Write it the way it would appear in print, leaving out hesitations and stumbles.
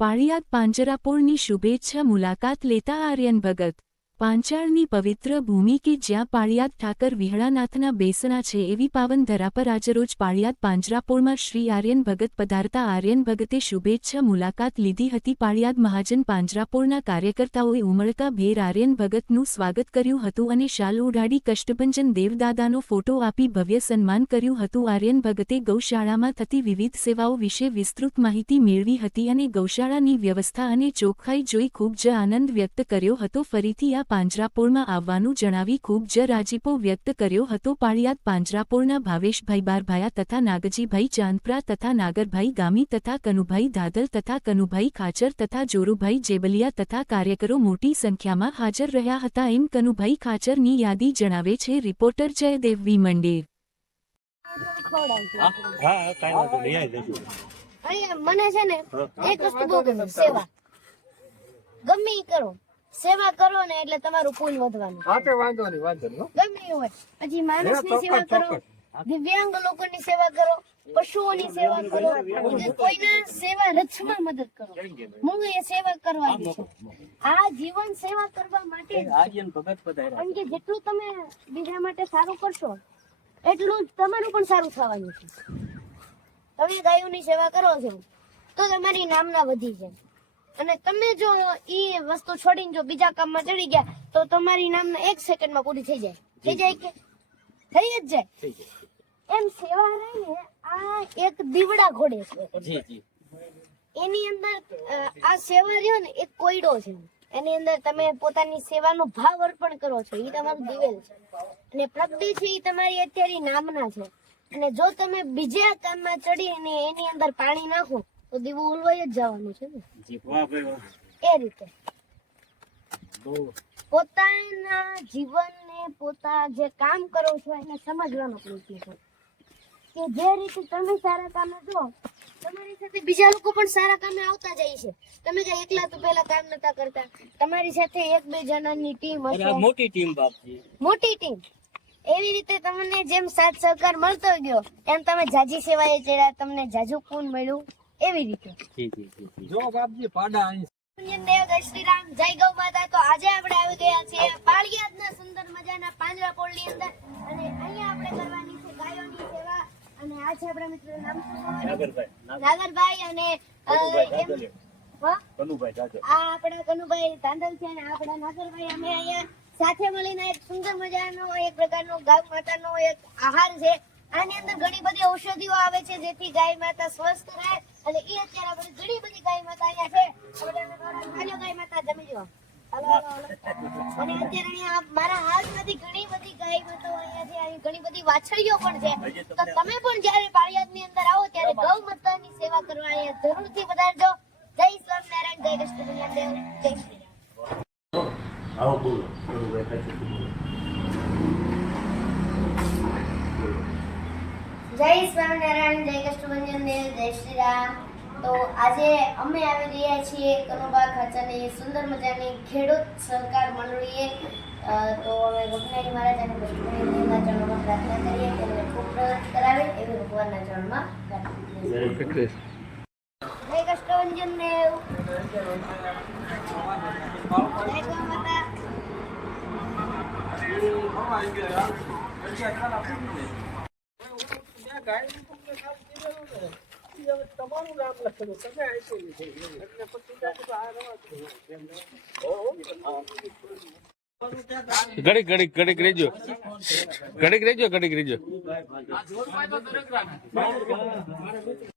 પાળિયાદ પાંજરાપોળની શુભેચ્છા મુલાકાત લેતા આર્યન ભગત। પાંચાળની પવિત્ર ભૂમિ કે જ્યાં પાળિયાદ ઠાકર વિહળાનાથના બેસણા છે એવી પાવન ધરા પર આજરોજ પાળિયાદ પાંજરાપોળમાં શ્રી આર્યન ભગત પધારતા આર્યન ભગતે શુભેચ્છા મુલાકાત લીધી હતી। પાળિયાદ મહાજન પાંજરાપોળના કાર્યકર્તાઓએ ઉમળકા ભેર આર્યન ભગતનું સ્વાગત કર્યું હતું અને શાલ ઉડાડી કષ્ટભંજન દેવદાદાનો ફોટો આપી ભવ્ય સન્માન કર્યું હતું। આર્યન ભગતે ગૌશાળામાં થતી વિવિધ સેવાઓ વિશે વિસ્તૃત માહિતી મેળવી હતી અને ગૌશાળાની વ્યવસ્થા અને ચોખ્ખાઈ જોઈ ખૂબ જ આનંદ વ્યક્ત કર્યો હતો। ફરીથી આ પાંજરાપોળમાં આવવાનું જણાવી ખૂબ જ રાજીપો વ્યક્ત કર્યો હતો। પાળિયાદ પાંજરાપોળના ભાવેશભાઈ બારભાયા તથા નાગજીભાઈ ચાંદપરા તથા નાગરભાઈ ગામી તથા કનુભાઈ ધાદલ તથા કનુભાઈ ખાચર તથા જોરુભાઈ જેબલિયા તથા કાર્યકરો મોટી સંખ્યામાં હાજર રહ્યા હતા એમ કનુભાઈ ખાચરની યાદી જણાવે છે। રિપોર્ટર જયદેવ વી મંડેર। મને છે ને એક વસ્તુ બહુ ગમે, સેવા ગમે ઈ કરો, સેવા કરો ને એટલે તમારું પુણ્ય વધવાનું। વાંધો નહીં ગમે ઈ હોય, પછી માણસની સેવા કરો, દિવ્યાંગ લોકોની સેવા કરો, પશુઓની સેવા કરો, કોઈના સેવા રથમાં મદદ કરો। હું એ સેવા કરવાની છું। આ જીવન સેવા કરવા માટે કારણ કે જેટલું તમે બીજા માટે સારું કરશો એટલું જ તમારું પણ સારું થવાનું છે। તમે ગાયોની સેવા કરો છો તો તમારી નામના વધી જાય, અને તમે જો ઈ વસ્તુ છોડીને જો બીજા કામમાં ચડી ગયા તો તમારી નામના 1 સેકન્ડમાં પૂરી થઈ જાય કે થઈ જ જાય। એમ સેવા રહીને આ એક દીવડા ઘોડે છે, એની અંદર આ સેવા રહ્યો ને એક કોયડો છે, એની અંદર તમે પોતાની સેવાનો ભાવ અર્પણ કરો છો, ઈ તમારું દિવેલ છે, અને પ્રગતિ છે ઈ તમારી અત્યારે નામના છે। અને જો તમે બીજા કામમાં ચડીને એની અંદર પાણી નાખો તો દીવું ઉલવાઈ જ જવાનું છે ને। એ રીતે પોતાના જીવનને પોતા જે કામ કરો છો એને સમજવાનો પ્રયત્ન કરો કે જે રીતે તમે સારા કામે જો તમારી સાથે બીજા લોકો પણ સારા કામે આવતા જાય છે। તમે કઈ એકલા તો પહેલા કામ નતા કરતા, તમારી સાથે 1-2 જણાની ટીમ હશે, મોટી ટીમ। એવી રીતે તમને જેમ સાથ સહકાર મળતો ગયો એમ તમે જાજી સેવાએ ચડ્યા, તમને જાજુ પૂન મળ્યું। એવી રીતે જો બાપજી પાડા જય શ્રી રામ, જય ગૌ માતા। તો આજે આપણે આવી ગયા છીએ પાળિયાદના સુંદર મજાના પાંજરાપોળની અંદર, અને અહીંયા આપણે કરવાની છે ગાયોની સેવા। અને આ છે આપણા મિત્ર નામ નાગરભાઈ અને કનુભાઈ ધાંધલ છે, અને આપણા નાગરભાઈ। અમે અહીંયા સાથે મળીને એક સુંદર મજાનો એક પ્રકારનો ગૌ માતાનો એક આહાર છે। આની અંદર ઘણી બધી ઔષધિઓ આવે છે જેથી ગાય માતા સ્વસ્થ રહે, અને એ અત્યારે આપણે ઘણી બધી ગાય માતા અહીંયા છે। હાલો ગાય માતા જમી લો, અને અત્યારે અહીંયા મારા હાથમાંથી ઘણી બધી ગાય માતાઓ અહીંયા છે, અહીં ઘણી બધી વાછડીઓ પણ છે। તો તમે પણ જ્યારે પાળિયાદની અંદર આવો ત્યારે ગૌ માતાની સેવા કરવા અહીંયા જરૂરથી પધારજો। જય સ્વામિનારાયણ, જય કૃષ્ણદેવ, જય શ્રી રામ। આવો બોલો જય સ્વામિનારાયણ, જય કૃષ્ણભંજન દેવ, જય શ્રી રામ। તો આજે અમે આવી રહ્યા છીએ કનુભા ખાચરની સુંદર મજાની ખેડૂત સહકાર મંડળીએ। તો અમે ગોપનારી મહારાજ અને કૃષ્ણભાઈ દેવના ચરણોમાં પ્રાર્થના કરીએ કે તેમને ખૂબ પ્રગતિ કરાવે એવી ભગવાનના ચરણમાં પ્રાર્થના કરીએ। જય કૃષ્ણભંજન દેવ, જય ગૌ માતા। તમારું નામ લખેલું તમે આપ્યું એટલે પછી ઘડીક રેજો